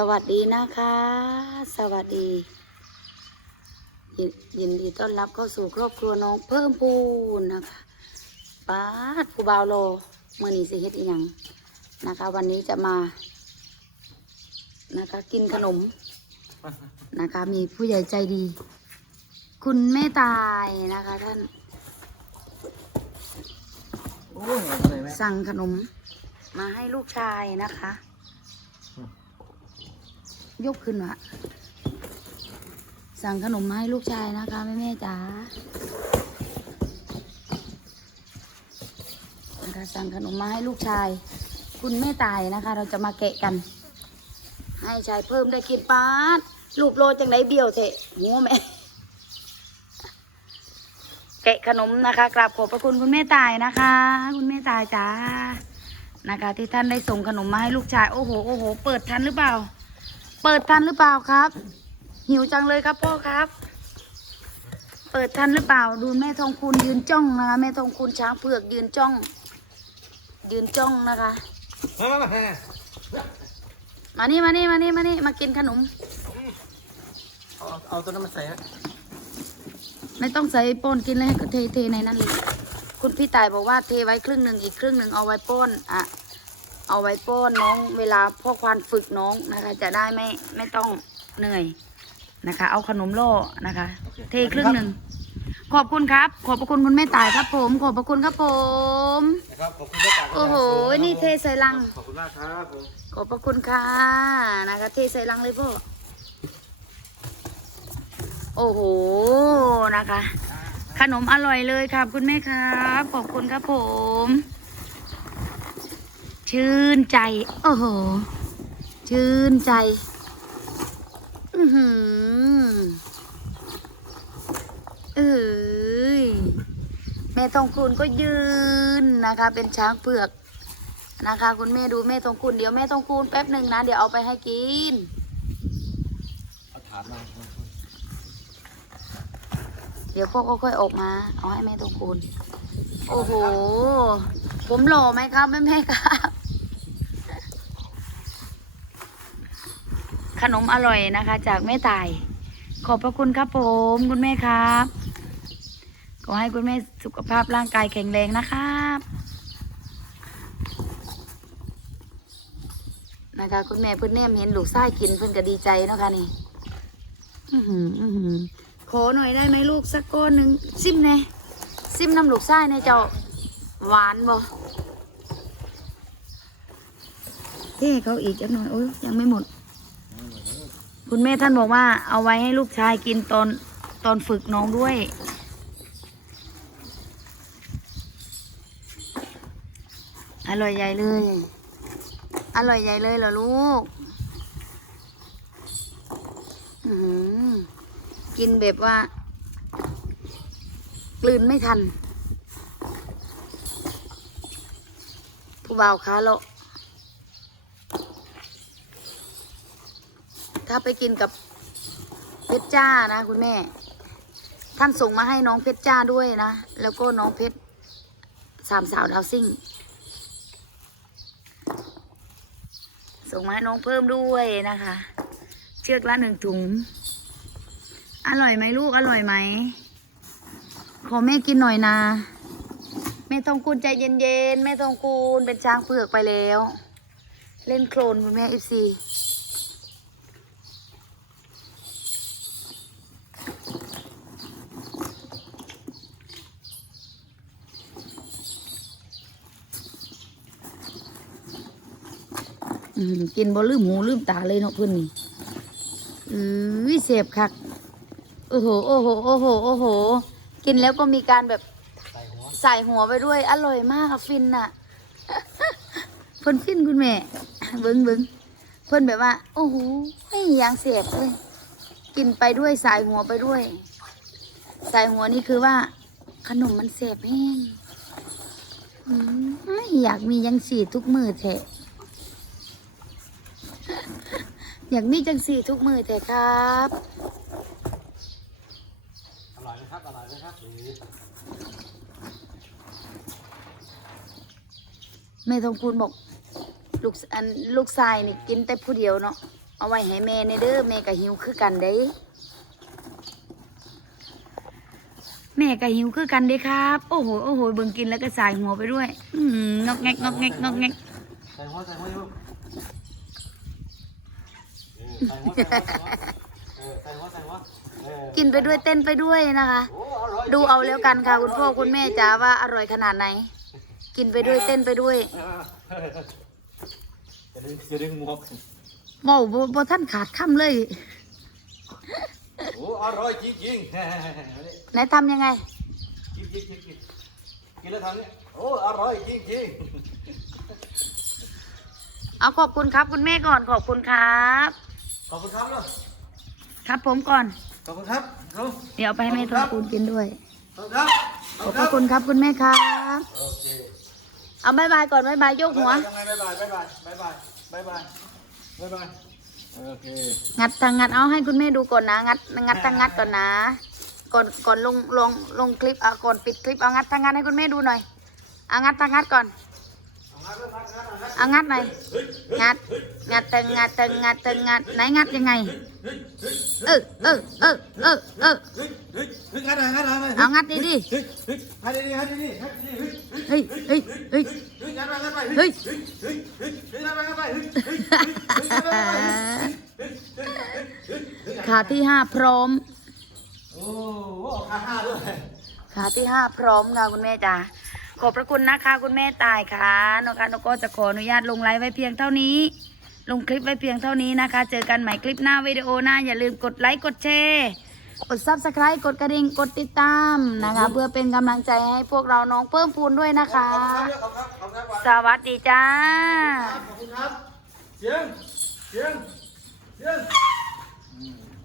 สวัสดีนะคะ สวัสดียนยินดีต้อนรับเข้าสู่ครอบครัวน้องเพิ่มพูนนะคะป้าดผู้บ่าวโลเมื่อนี้สิเฮ็ดอีหยังนะคะ วันนี้จะมา นะคะ กินขนมนะคะ มีผู้ใหญ่ใจดี คุณแม่ตายนะคะท่านโอ้ยงานอะไรไหมสั่งขนมมาให้ลูกชายนะคะ ยกขึ้นวะสั่งขนมมาให้ลูกชายนะคะแม่แม่จ๋านะคะสั่งขนมมาให้ลูกชาย คุณแม่ตายนะคะ เราจะมาแกะกัน ให้ชายเพิ่มได้กินปาดลูกโลจังไรเบี้ยวเถะหัวแม่แกะขนมนะคะ กราบขอบพระคุณคุณแม่ตายนะคะ คุณแม่ตายจ้านะคะ ที่ท่านได้ส่งขนมมาให้ลูกชาย โอ้โหโอ้โห เปิดทันหรือเปล่า เปิดทันหรือเปล่าครับ หิวจังเลยครับพ่อครับ เปิดทันหรือเปล่า ดูแม่ทองคุณยืนจ้องนะคะ แม่ทองคุณช้างเผือกยืนจ้อง ยืนจ้องนะคะ มามามามานี่มานี่มานี่มานี่มากินขนม เอาเอาตัวนั้นมาใส่ฮะไม่ต้องใส่ป้นกินเลยเทเทในนั้นเลย คุณพี่ตายบอกว่าเทไว้ครึ่งหนึ่งอีกครึ่งหนึ่งเอาไว้ป้นอะ เอาไว้ป้อนน้องเวลาพ่อควานฝึกน้องนะคะ จะได้ไม่ไม่ต้องเหนื่อยนะคะ เอาขนมโล่นะคะ เทครึ่งหนึ่งขอบคุณครับ ขอบพระคุณคุณแม่ตายครับผม ขอบพระคุณครับผมนะครับขอบคุณที่ตากโอ้โหนี่เทใส่ลัง ขอบคุณมากครับผมขอบพระคุณค่ะนะคะเทใส่ลังเลยพ่อโอ้โหนะคะ ขนมอร่อยเลยครับ คุณแม่ครับ ขอบคุณครับผม ชื่นใจ โอ้โห ชื่นใจ อือหือเอ้ยแม่ทองคุณก็ยืนนะคะ เป็นช้างเผือกนะคะ คุณแม่ดูแม่ทองคุณเดี๋ยวแม่ทองคุณแป๊บหนึ่งนะ เดี๋ยวเอาไปให้กินเอาถามมาเดี๋ยวพ่อก็ค่อยออกมา เอาให้แม่ทองคุณโอ้โห ผมหล่อไหมครับแม่แม่ครับ นมอร่อยนะคะ จากแม่ตาย ขอบพระคุณครับผมคุณแม่ครับขอให้คุณแม่สุขภาพร่างกายแข็งแรงนะครับนะคะ คุณแม่เพื่อนแนมเห็นลูกไส้กินเพื่อนก็ดีใจเนาะค่ะนี่อื้อหืออื้อหือขอหน่อยได้ไหมลูกสักก้อนหนึ่งซิมแน่ซิมน้ำลูกไส้ในเจ้าหวานบ่เท่เขาอีกจักหน่อยโอ้ยยังไม่หมด คุณแม่ท่านบอกว่าเอาไว้ให้ลูกชายกินตอนตอนฝึกน้องด้วย อร่อยใหญ่เลย อร่อยใหญ่เลยเหรอลูกอื้อหือกินแบบว่ากลืนไม่ทัน ผู้บ่าวขาเลาะ ถ้าไปกินกับเพชรจ้านะคุณแม่ ท่านส่งมาให้น้องเพชรจ้าด้วยนะ แล้วก็น้องเพชรสามสาวดาวซิ่ง ส่งมาให้น้องเพิ่มด้วยนะคะ เชือกละหนึ่งถุง อร่อยไหมลูกอร่อยไหม ขอแม่กินหน่อยนะแม่ทองคูณใจเย็นๆแม่ทองคูณเป็นช้างเผือกไปแล้ว เล่นโคลนคุณแม่อีซี อืมกินบ่ลืมหูลืมตาเลยเนาะเพื่อนนี่อือวิเสบคักโอ้โหโอ้โหโอ้โหโอ้โห กินแล้วก็มีการแบบใส่หัวไปด้วย อร่อยมากอะฟินอะเพิ่นฟินคุณแม่เบิ้งเบิ้งเพิ่นแบบว่า โอ้โหไม่อยางเสียบเลยกินไปด้วยใส่หัวไปด้วยใส่หัวนี่คือว่า ขนมมันเสียบแห้งอืมอยากมียังสีทุกมือแทะ อยากมีจังสีทุกมือแทะครับอร่อยนะครับอร่อยนะครับดีแม่ทองพูนบอกลูกอันลูกชายนี่กินแต่ผู้เดียวเนาะเอาไว้ให้แม่ในเด้อแม่ก็หิวคือกันเด้แม่ก็หิวคือกันเด้ครับ โอ้โหโอ้โหเบิ่งกินแล้วก็สายหัวไปด้วย อือหืองอกแงกงอกแงกงอกแงกใส่หัวใส่หัวลูกเออ ใส่หัวใส่หัวใส่หัวเออใส่หัวใส่หัวเออกินไปด้วยเต้นไปด้วยนะคะ โอ้อร่อยดูเอาแล้วกันค่ะคุณพ่อคุณแม่จ๋าว่าอร่อยขนาดไหน กินไปด้วยเต้นไปด้วยจะดึงจะดึงหมวกเมาบ่บ่ท่านขาดคำเลยโอ้อร่อยจริงจริงไหนทำยังไง กินกินกินกินกินแล้วทำเนี่ยโอ้อร่อยจริงจริงเอาขอบคุณครับ คุณแม่ก่อนขอบคุณครับ ขอบคุณครับลูกครับผมก่อน ขอบคุณครับลูกเดี๋ยวเอาไปให้แม่ทองคูณกินด้วย ขอบคุณครับขอบพระคุณครับคุณแม่ครับ โอเคเอาบายบายก่อนบายบายยกหัว ยังไงบ๊ายบายบ๊ายบายบ๊ายบายบ๊ายบายบ๊ายบายโอเคงัดทางงัดเอาให้คุณแม่ดูก่อนนะงัดงัดทางงัดก่อนนะ ก่อนก่อนลงลงลงคลิปเอาก่อนปิดคลิปเอางัดทางงัดให้คุณแม่ดูหน่อยเอางัดทางงัดก่อน เอางัดหน่อยงัด งัดตึงงัดตึงงัดตึงงัดไหนงัดยังไง เออเออเออเออเออเฮ้ยเฮ้ยเฮ้ยงัดหน่อยงัดหน่อยเอางัดดีดิเฮ้ยเฮ้ยงัดดีๆงัดดีๆงัดดีๆเฮ้ยเฮ้ยเฮ้ยเฮ้ยเฮ้ยงัดไปงัดไปเฮ้ยเฮ้ยเฮ้ยเฮ้ยเฮ้ยงัดไปงัดไปเฮ้ยเฮ้ยเฮ้ยเฮ้ยงัดไปงัดไปขาที่ห้าพร้อมโอ้โหขาห้าด้วยขาที่ห้าพร้อมค่ะคุณแม่จ๋า ขอบพระคุณนะคะคุณแม่ตายค่ะนกการนกก็จะขออนุญาตลงไลฟ์ไว้เพียงเท่านี้ ลงคลิปไว้เพียงเท่านี้นะคะ เจอกันใหม่คลิปหน้าวิดีโอหน้าอย่าลืมกดไลค์กดแชร์กดซับสไครต์กดกระดิ่งกดติดตามนะคะ เพื่อเป็นกำลังใจให้พวกเราน้องเพิ่มพูนด้วยนะคะขอบคุณครับขอบคุณครับขอบคุณครับสวัสดีจ้า ขอบคุณครับ เสียง เสียง เสียง